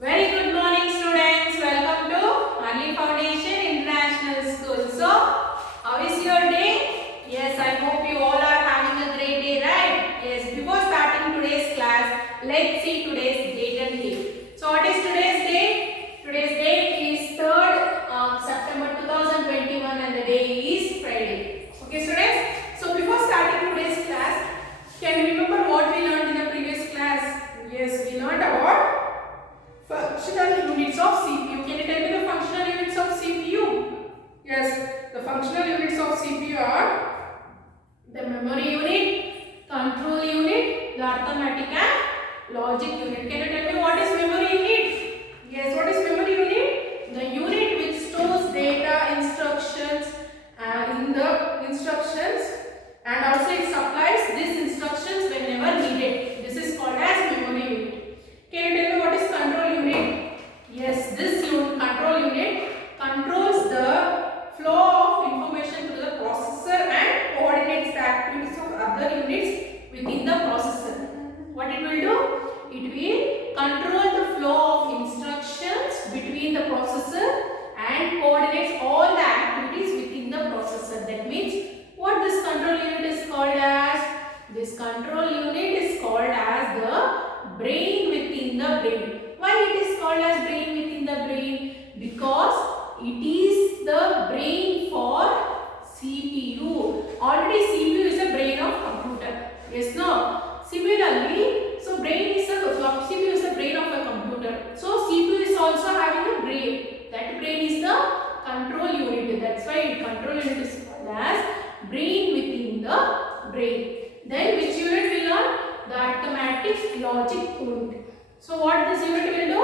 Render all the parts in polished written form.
Very good morning, students. Welcome to Early Foundation International School. So, how is your day? Yes, I hope you all are having a great day, right? Yes, before starting today's class, let's see today's date and day. So, what is today's date? Today's date is 3rd September 2021 and the day is Friday. Okay, students? So, before starting today's class, can you remember what we learned in the previous class? Yes, we learned about functional units of CPU. Can you tell me the functional units of CPU? Yes, the functional units of CPU are the memory unit, control unit, the arithmetic and logic unit. Can you tell me what is memory unit? Yes, what is memory unit? The unit which stores data, instructions in the instructions, and also it supplies these instructions whenever needed. This is called as memory unit. Can you tell me what is control unit? Yes, this control unit controls the flow of information to the processor and coordinates the activities of other units within the processor. What it will do? It will control the flow of instructions between the processor and coordinates all the activities within the processor. That means what this control unit is called as? This control unit is called as the brain within the brain. Why it is called as brain within the brain? Because it is the brain for CPU. Already CPU is a brain of computer. Yes, no? Similarly, so CPU is the brain of a computer. So CPU is also having a brain. That brain is the control unit. That's why control unit is called as brain within the brain. Then which unit we learn? The arithmetic logic unit. So what this unit will do?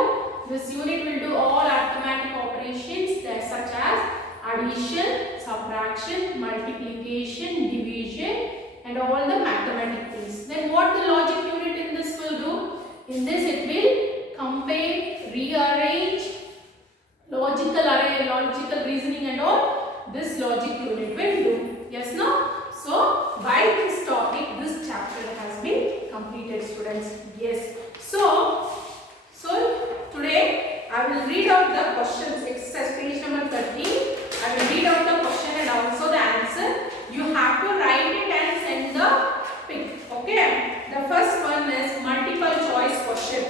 This unit will do all arithmetic operations that such as addition, subtraction, multiplication, division and all the mathematical things. Then what the logic unit in this will do? In this it will compare, rearrange, logical reasoning and all this logic unit will do. Yes, no? So by this topic, this chapter has been completed, students. Yes. So today I will read out the questions. Exercise page number 13. I will read out the question and also the answer. You have to write it and send the pic. Okay. The first one is multiple choice question.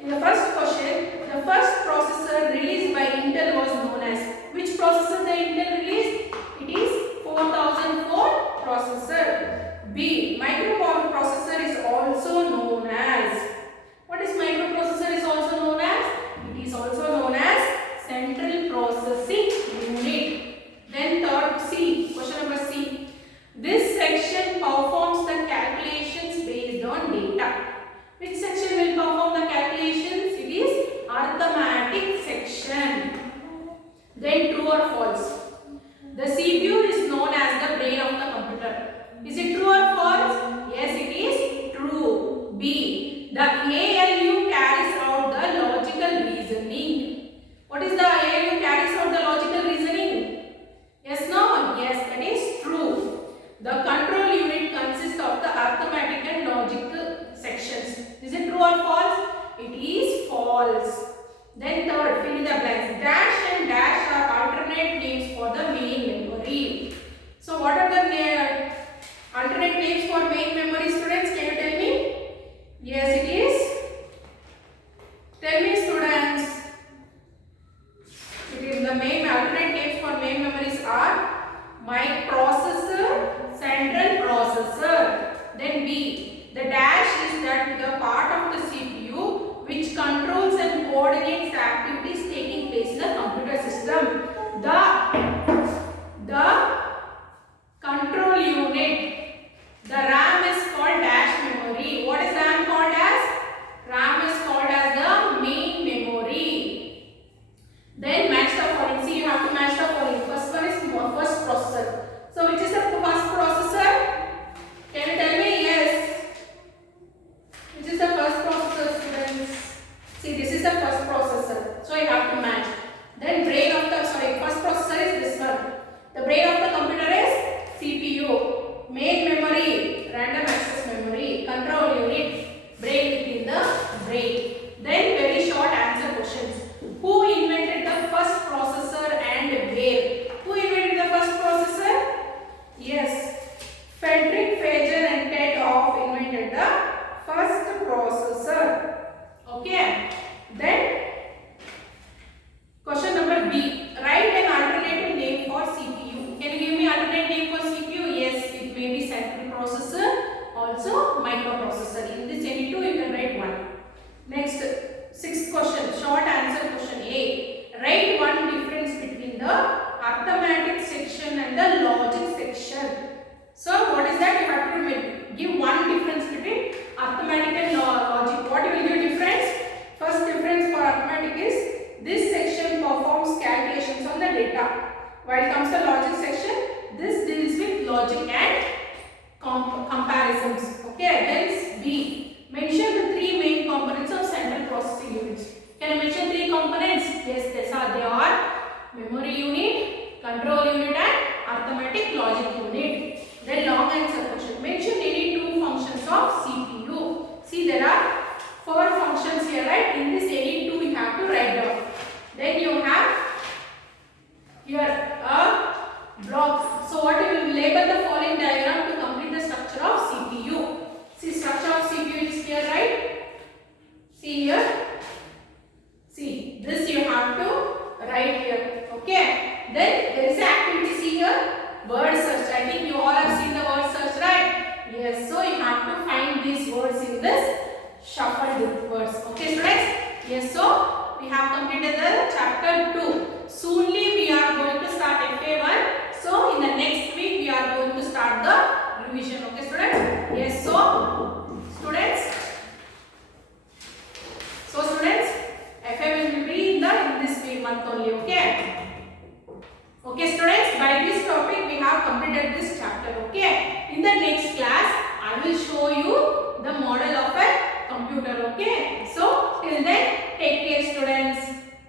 In the first question, the first processor released by Intel was known as. Which processor the Intel released? It is 4004 processor. B. Microprocessor is also known as. What is microprocessor is also known as? It is also known as central processing unit. Then third C. Question number C. This section performs the calculations based on data. Which section will perform the calculations? It is arithmetic section. Then true or false? The CPU is known as the brain of the computer. Is it true or false? Yes, it is true. B. The ALU carries out the logical reasoning. What is the ALU carries out the logical reasoning? Yes, no? Yes, that is true. The control unit consists of the arithmetic and logic sections. Is it true or false? It is false. Then third, fill in the blanks. Dash and dash are alternate names for the main memory. So what are the alternate names for main memory, students? Can you tell me? Yes, it is. Tell me, students. It is the main alternate names for main memories are microprocessor, central processor. Then B. The dash is that the part of the CPU which controls and coordinates the activities taking place in the computer system. The control unit. The RAM is called dash memory. What is RAM called as? right? In this any two you have to write down. Then you have here a block. So what you will label the following diagram to complete the structure of CPU. See, structure of CPU is here, right? See here. See, this you have to write here. Okay. Then there is an activity. See here. Word search. I think you all have seen the word search, right? Yes. So you have to find these words in this shuffled words. Okay, students. Yes. So we have completed the chapter 2. Soonly we are going to start FA1. So in the next week we are going to start the revision. Okay, students. Yes. So students. FA will be in this month only. Okay. Okay, students. By this topic we have completed this chapter. Okay. In the next class I will show you the model